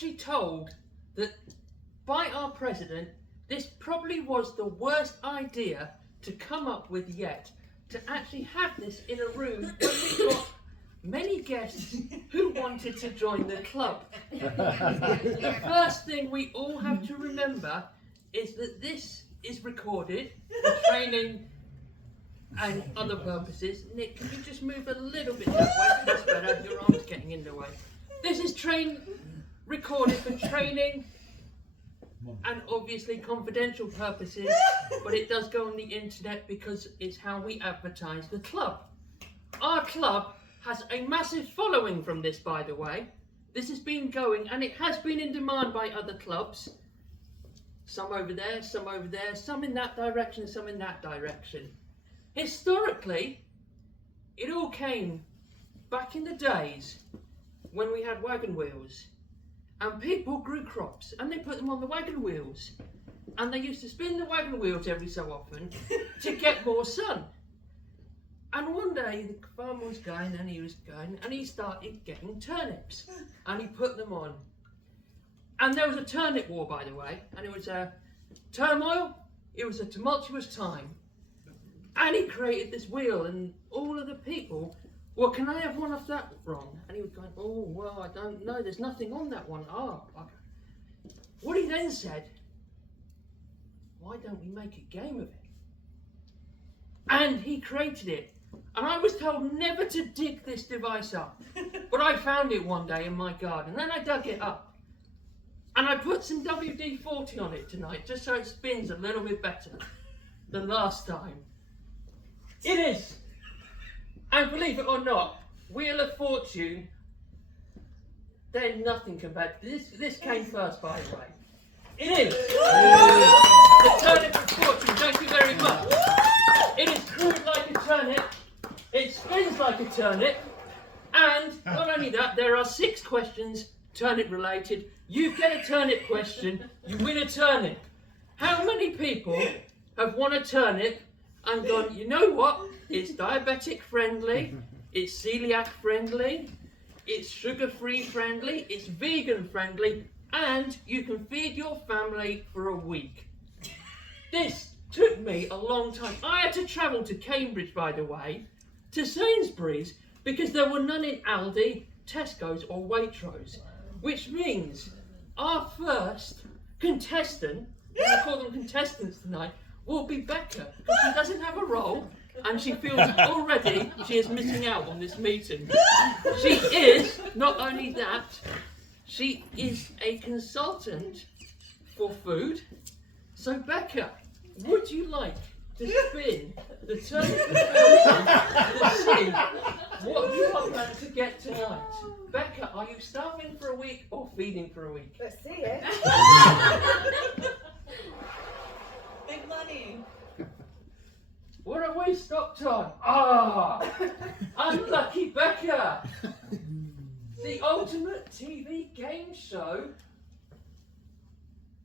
actually told that by our president, this probably was the worst idea to come up with yet, to actually have this in a room when we got many guests who wanted to join the club. The first thing we all have to remember is that this is recorded for training and other purposes. Nick, can you just move a little bit that way? That's better, your arm's getting in the way. This is recorded for training and obviously confidential purposes, but it does go on the internet because it's how we advertise the club. Our club has a massive following from this, by the way. This has been going, and it has been in demand by other clubs. Some over there, some in that direction, some in that direction. Historically, it all came back in the days when we had wagon wheels. And people grew crops and they put them on the wagon wheels. And they used to spin the wagon wheels every so often to get more sun. And one day the farmer was going and he started getting turnips. And he put them on. And there was a turnip war, by the way. And it was a turmoil. It was a tumultuous time. And he created this wheel, and all of the people, well, can I have one of that wrong? And he was going, oh, well, I don't know, there's nothing on that one. Oh, okay. What he then said, why don't we make a game of it? And he created it. And I was told never to dig this device up. But I found it one day in my garden, and then I dug it up. And I put some WD-40 on it tonight, just so it spins a little bit better than last time. It is. And believe it or not, Wheel of Fortune, they're nothing compared to this. This came first, by the way. It is. The Turnip Of Fortune, thank you very much. It is crude like a turnip, it spins like a turnip, and not only that, there are 6 questions turnip related. You get a turnip question, you win a turnip. How many people have won a turnip and gone, you know what, it's diabetic friendly, it's celiac friendly, it's sugar-free friendly, it's vegan friendly, and you can feed your family for a week. This took me a long time. I had to travel to Cambridge, by the way, to Sainsbury's, because there were none in Aldi, Tesco's or Waitrose, which means our first contestant, I call them contestants tonight, will be Becca, because she doesn't have a role and she feels already she is missing out on this meeting. She is, not only that, she is a consultant for food. So Becca, would you like to spin the turnip to see what you are going to get tonight? Becca, are you starving for a week or feeding for a week? Let's see it. Big money. What have we stopped on? Ah, unlucky Becca. The ultimate TV game show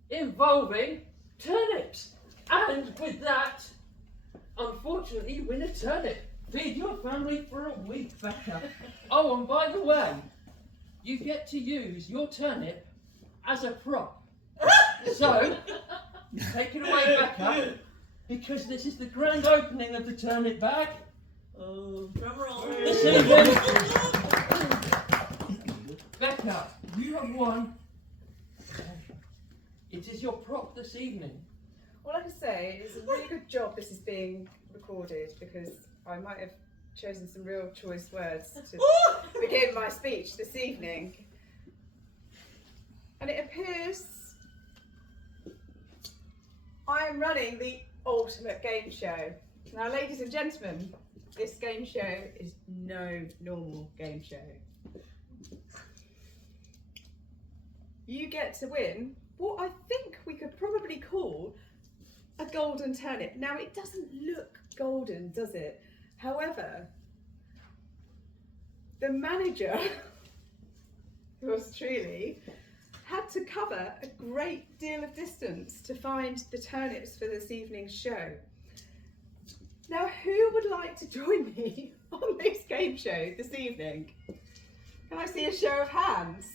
involving turnips. And with that, unfortunately, you win a turnip. Feed your family for a week, Becca. Oh, and by the way, you get to use your turnip as a prop. So, take it away, Becca, because this is the grand opening of the turnip bag. Oh, drum roll. This evening, Becca, you have won. It is your prop this evening. All I can say is a really good job this is being recorded, because I might have chosen some real choice words to begin my speech this evening. And it appears I am running the ultimate game show. Now, ladies and gentlemen, this game show is no normal game show. You get to win what I think we could probably call a golden turnip. Now, it doesn't look golden, does it? However, the manager, yours truly, had to cover a great deal of distance to find the turnips for this evening's show. Now, who would like to join me on this game show this evening? Can I see a show of hands?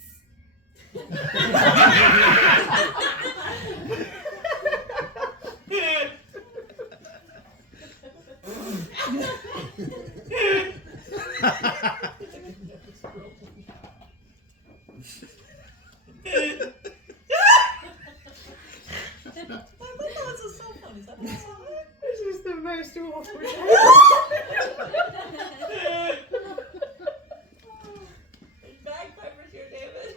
all three. Bagpipers here, David.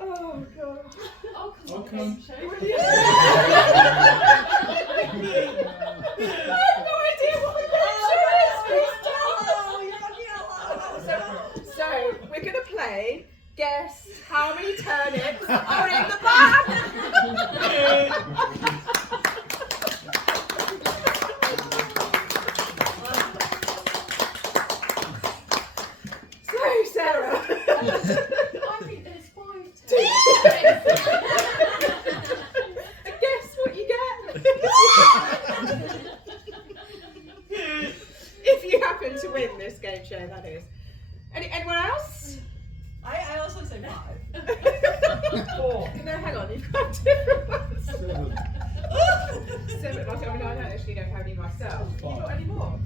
Oh god. Oh, come on, Okay. game show. Brilliant. I have no idea what the game show is. So we're going to play Guess How Many Turnips Are in the Bag. So Sarah. I think there's 5 And guess what you get? If you happen to win this game show, that is. Anyone else? I also say 5. 4. No, hang on, you've got different ones. 7. 7. I don't actually know how many myself. Have you got any more?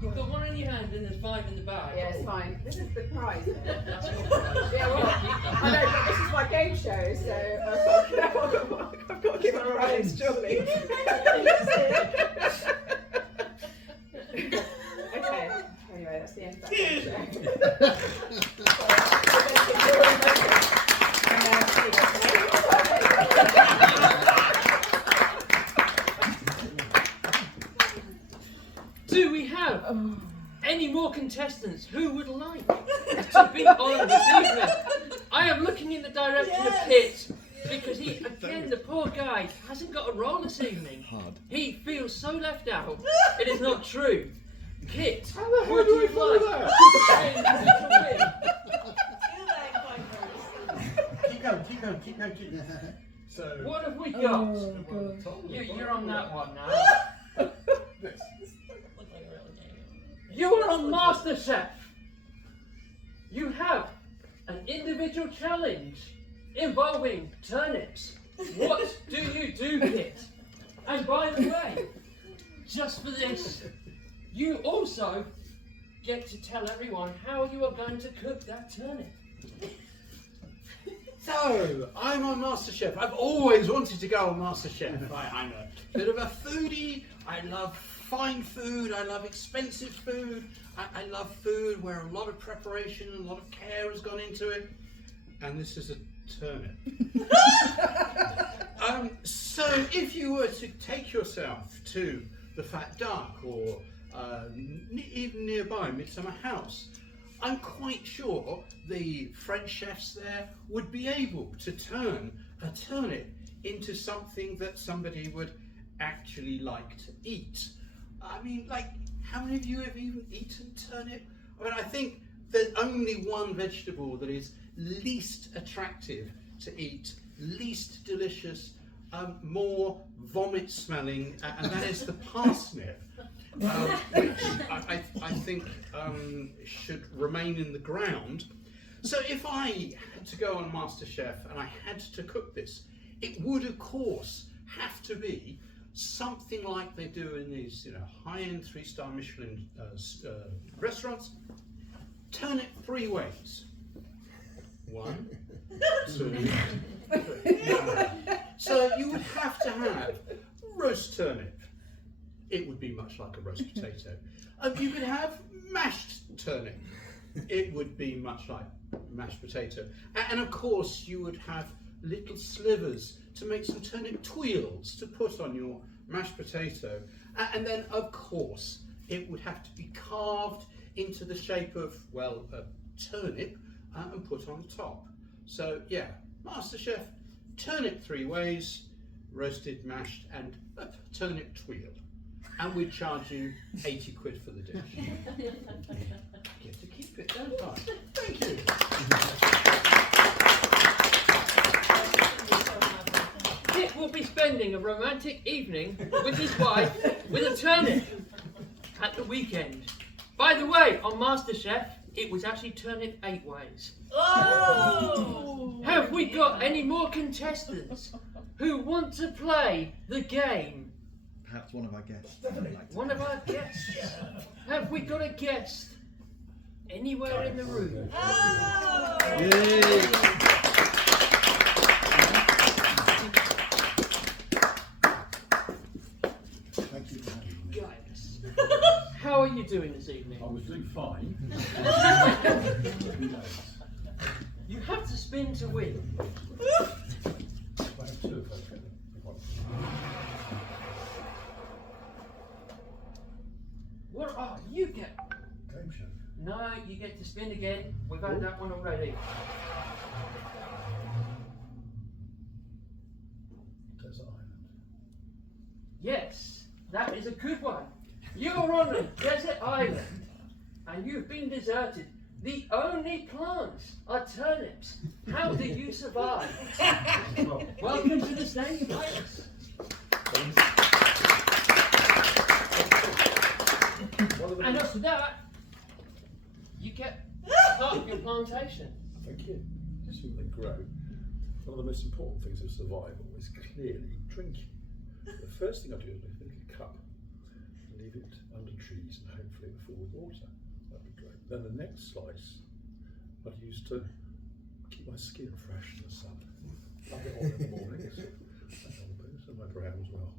You've got 1 in your hand and there's 5 in the bag. Yeah, it's fine. This is the prize. That's your prize. Yeah, well, I know, but this is my game show, so I've got to give a prize, surely. Okay, anyway, that's the end of that game show. Do we have any more contestants who would like to be on this evening? I am looking in the direction of Kit because he, again, the poor guy hasn't got a role this evening. Hard. He feels so left out. It is not true. Kit, How the hell would do you we follow like that? to win? Keep going. So, What have we got? the one at the top, You're on that one now. This. Look like a real game. You are on MasterChef. You have an individual challenge involving turnips. What do you do, Kit? And by the way, just for this, you also get to tell everyone how you are going to cook that turnip. So, I'm on MasterChef. I've always wanted to go on MasterChef. I'm a bit of a foodie. I love fine food. I love expensive food. I love food where a lot of preparation and a lot of care has gone into it. And this is a turnip. So, if you were to take yourself to the Fat Duck or even nearby Midsummer House, I'm quite sure the French chefs there would be able to turn a turnip into something that somebody would actually like to eat. I mean, like, how many of you have even eaten turnip? I mean, I think there's only one vegetable that is least attractive to eat, least delicious, more vomit smelling, and that is the parsnip. Which I think should remain in the ground. So if I had to go on MasterChef and I had to cook this, it would of course have to be something like they do in these, high-end 3-star Michelin restaurants. Turn it 3 ways. 1, 2, 3. So you would have to have roast turnip. It would be much like a roast potato. You could have mashed turnip. It would be much like mashed potato. And of course you would have little slivers to make some turnip tuiles to put on your mashed potato. And then of course it would have to be carved into the shape of, well, a turnip and put on the top. So yeah, MasterChef, turnip 3 ways, roasted, mashed and a turnip tuile. And we'd charge you 80 quid for the dish. I get to keep it, don't I? Thank you. Kit will be spending a romantic evening with his wife with a turnip at the weekend. By the way, on MasterChef, it was actually turnip 8 ways. Oh! Have we got any more contestants who want to play the game? Perhaps one of our guests. One of our guests. Have we got a guest anywhere in the room? Oh! Yay! doing this evening? I was doing fine. You have to spin to win. I have two if I can. What? Oh, you get. Game show. No, you get to spin again. We've had that one already. Desert Island. Yes, that is a good one. You're on a desert island and you've been deserted. The only plants are turnips. How do you survive? Welcome to the stage, players. And after that, you get part of your plantation. Thank you. Just so they grow. One of the most important things of survival is clearly drinking. The first thing I do is I fill a cup, leave it under trees, and hopefully it will fill with water. That'd be great. Then the next slice I'd use to keep my skin fresh in the sun. Rub it on in the morning, so and my brow as well.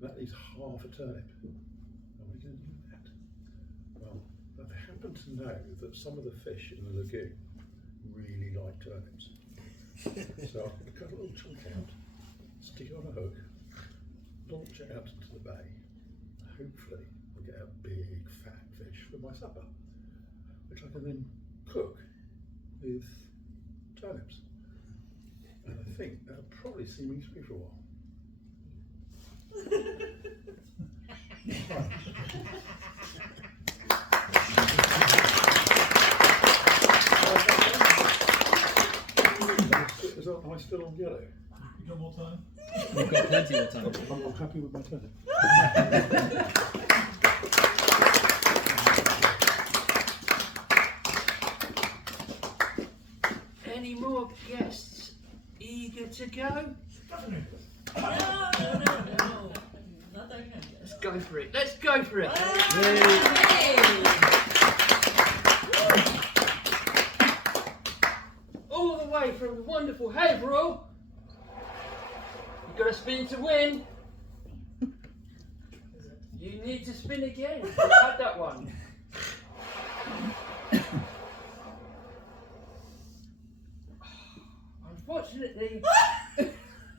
And that leaves half a turnip. How are we going to do that? Well, I happen to know that some of the fish in the lagoon really like turnips. So I'm going to cut a little chunk out, stick it on a hook, launch it out into the bay. Hopefully I'll get a big fat fish for my supper, which I can then cook with turnips. And I think that'll probably see me through for a while. Am I still on yellow? You got more time? We've got plenty of time. I'm happy with my turnip. Any more guests eager to go? No. Not that kind of Let's go for it. Let's go for it. All the way from the wonderful Haverhill. You've got to spin to win. You need to spin again. We've had that one. Unfortunately,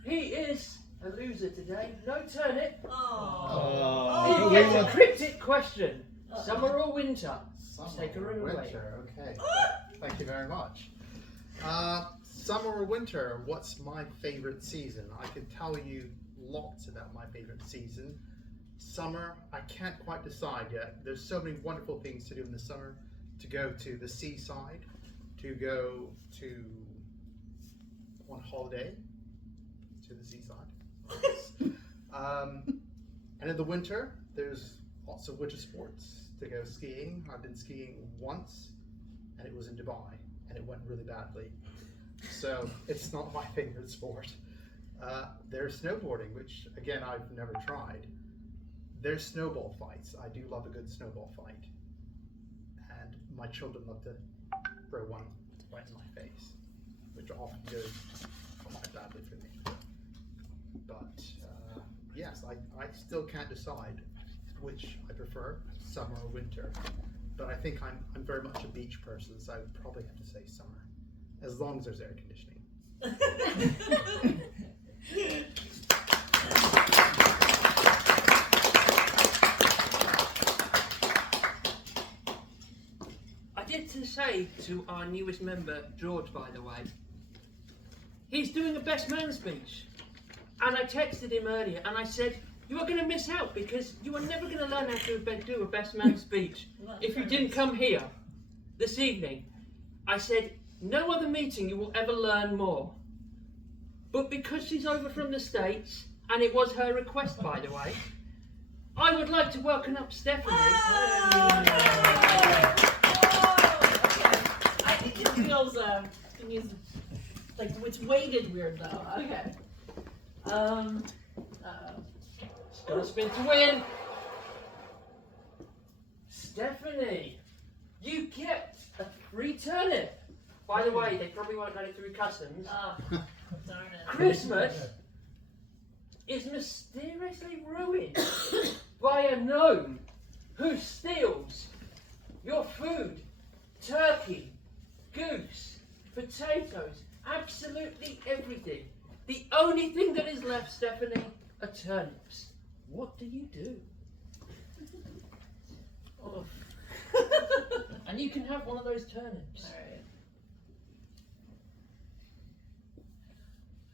he is a loser today. No turnip. Oh. He gets a cryptic question. Summer or winter? Take a room away. Winter, okay. Thank you very much. Summer or winter, what's my favorite season? I could tell you lots about my favorite season. Summer, I can't quite decide yet. There's so many wonderful things to do in the summer. To go to the seaside, to go to on holiday to the seaside. And in the winter, there's lots of winter sports to go skiing. I've been skiing once, and it was in Dubai, and it went really badly. So it's not my favorite sport. There's snowboarding, which again I've never tried. There's snowball fights. I do love a good snowball fight, and my children love to throw one right in my face, which often goes quite badly for me. But yes, I still can't decide which I prefer, summer or winter. But I think I'm very much a beach person, so I would probably have to say summer, as long as there's air conditioning. I did to say to our newest member, George, by the way, he's doing a best man speech. And I texted him earlier and I said, you are going to miss out because you are never going to learn how to do a best man speech if you didn't come here this evening. I said, no other meeting you will ever learn more. But because she's over from the States, and it was her request, by the way, I would like to welcome up Stephanie. I think it feels like it's weighted weird though. Okay. She's got to spin to win. Stephanie, you get a free turnip. By the way, they probably won't let it through customs. Darn it. Christmas is mysteriously ruined by a gnome who steals your food, turkey, goose, potatoes, absolutely everything. The only thing that is left, Stephanie, are turnips. What do you do? Oh. And you can have one of those turnips. Alright.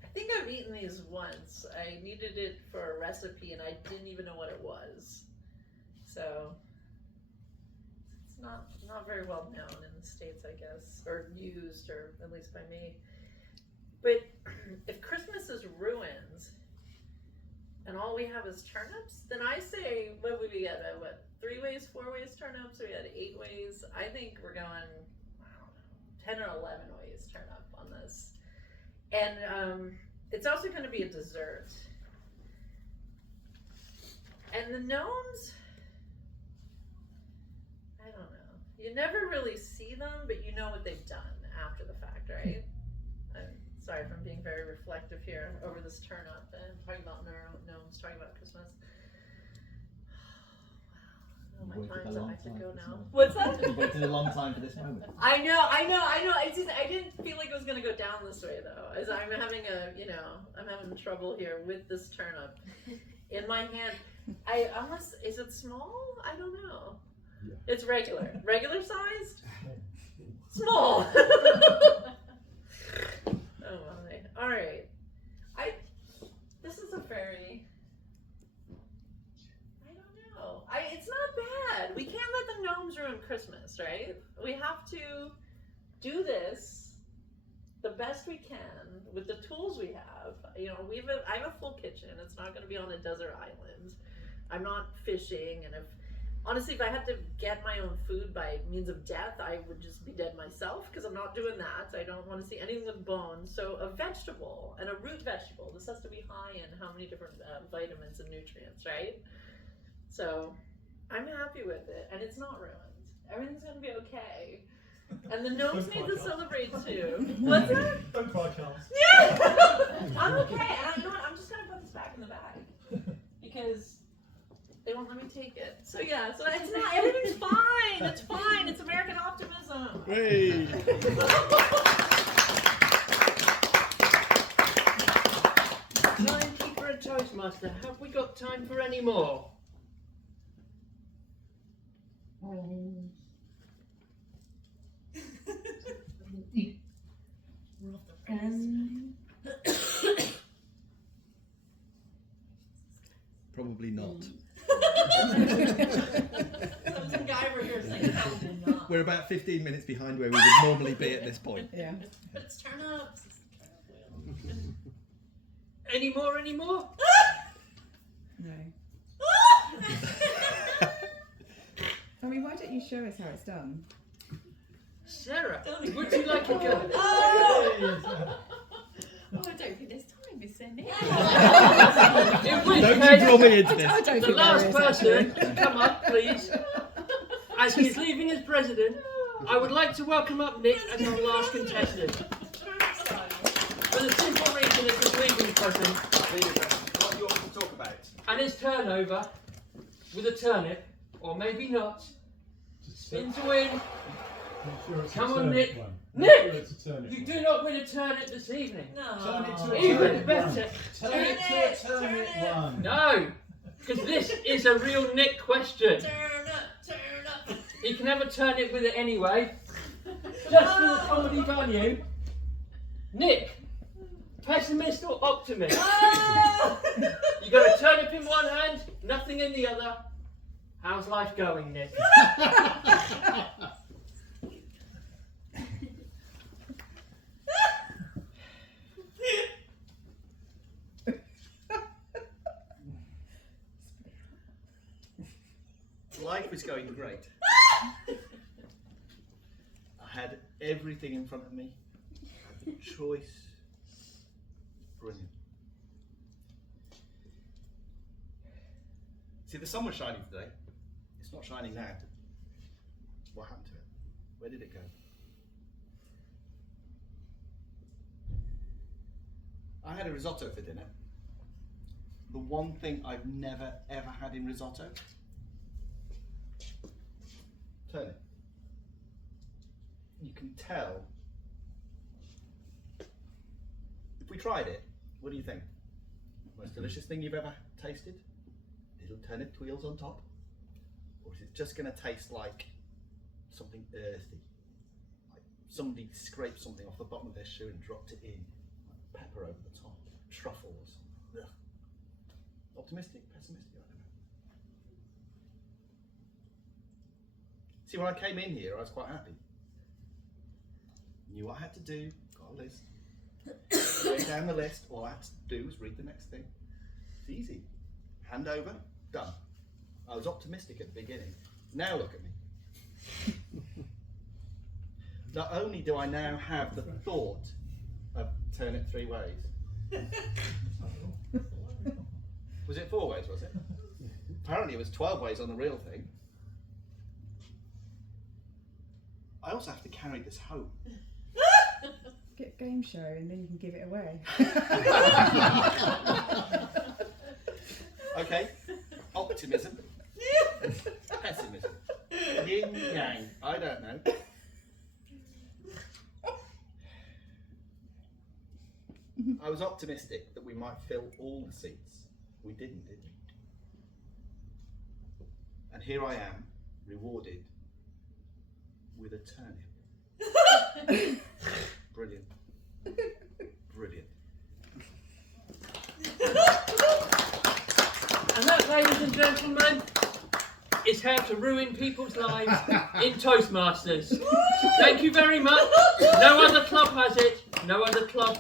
I think I've eaten these once. I needed it for a recipe and I didn't even know what it was. So it's not very well known in the States, I guess, or used, or at least by me. But if Christmas is ruined and all we have is turnips, then I say, what would we get? What, 3 ways, 4 ways turnips? We had 8 ways. I think we're going, I don't know, 10 or 11 ways turnip on this. And it's also going to be a dessert. And the gnomes, I don't know. You never really see them, but you know what they've done after the fact, right? I'm sorry if I'm being very reflective here over this turnip and talking about gnomes, talking about Christmas. Oh, my Waited a time's up. long I have to time go for this now. moment. What's that? You waited a long time for this moment. I know. I didn't feel like it was gonna go down this way though. As I'm having I'm having trouble here with this turnip in my hand. Is it small? I don't know. Yeah. It's regular sized. Small. Oh my. All right. This is a very. It's not bad. We can't let the gnomes ruin Christmas, right? We have to do this the best we can with the tools we have. You know, I have a full kitchen. It's not going to be on a desert island. I'm not fishing, and if I had to get my own food by means of death, I would just be dead myself because I'm not doing that. I don't want to see anything with bones. So a vegetable and a root vegetable. This has to be high in how many different vitamins and nutrients, right? So I'm happy with it, and it's not ruined. Everything's gonna be okay. And the gnomes need to celebrate too. What's that? Don't cry, Charles. Yeah! I'm okay, and you know what? I'm just gonna put this back in the bag because they won't let me take it. So yeah, so it's not. Everything's fine. It's fine. It's American optimism. Hey! Timekeeper and Toastmaster, have we got time for any more? Probably not. Some guy over here saying probably not. We're about 15 minutes behind where we would normally be at this point. Yeah. But it's turnips. Any more? No. I mean, why don't you show us how it's done? Sarah, would you like a go? Oh, I don't think there's time, is there, Nick? In which Don't you case, draw me into this. I don't the think there last is, person actually. to come up, please, as he's leaving as president, I would like to welcome up Nick as our last contestant. For the simple reason it's his leaving present What do you want to talk about? and his turnover with a turnip, or maybe not. Spin to win. Come on, Nick. Nick! You do not win a turnip this evening. Turn it to a Even turnip better. one. Turn it to a turnip one. No, because this is a real Nick question. Turn up. He can have a turnip with it anyway. Just for the comedy value. Nick, pessimist or optimist? You got a turnip in one hand, nothing in the other. How's life going, Nick? Life is going great. I had everything in front of me. I had the choice. Brilliant. See, the sun was shining today. It's not shining now. What happened to it? Where did it go? I had a risotto for dinner. The one thing I've never ever had in risotto Turnip. You can tell. If we tried it, what do you think? Most delicious thing you've ever tasted? Little turnip wheels on top? Or is it just going to taste like something earthy? Like somebody scraped something off the bottom of their shoe and dropped it in, like pepper over the top, truffles. Ugh. Optimistic, pessimistic, I don't know. See, when I came in here, I was quite happy. Knew what I had to do, got a list. Went down the list, all I had to do was read the next thing. It's easy. Hand over, done. I was optimistic at the beginning. Now look at me. Not only do I now have the thought of turn it 3 ways. Was it 4 ways, was it? Apparently it was 12 ways on the real thing. I also have to carry this home. Get a game show and then you can give it away. Okay, optimism, pessimism, yin yang, I don't know. I was optimistic that we might fill all the seats. We didn't, did we? And here I am, rewarded with a turnip. Brilliant. Brilliant. And that, ladies and gentlemen, is how to ruin people's lives in Toastmasters. Thank you very much. No other club has it. No other club.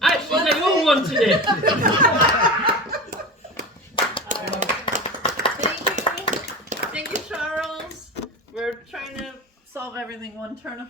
Actually, they all wanted it. Thank you, Charles. We're trying to solve everything one turnip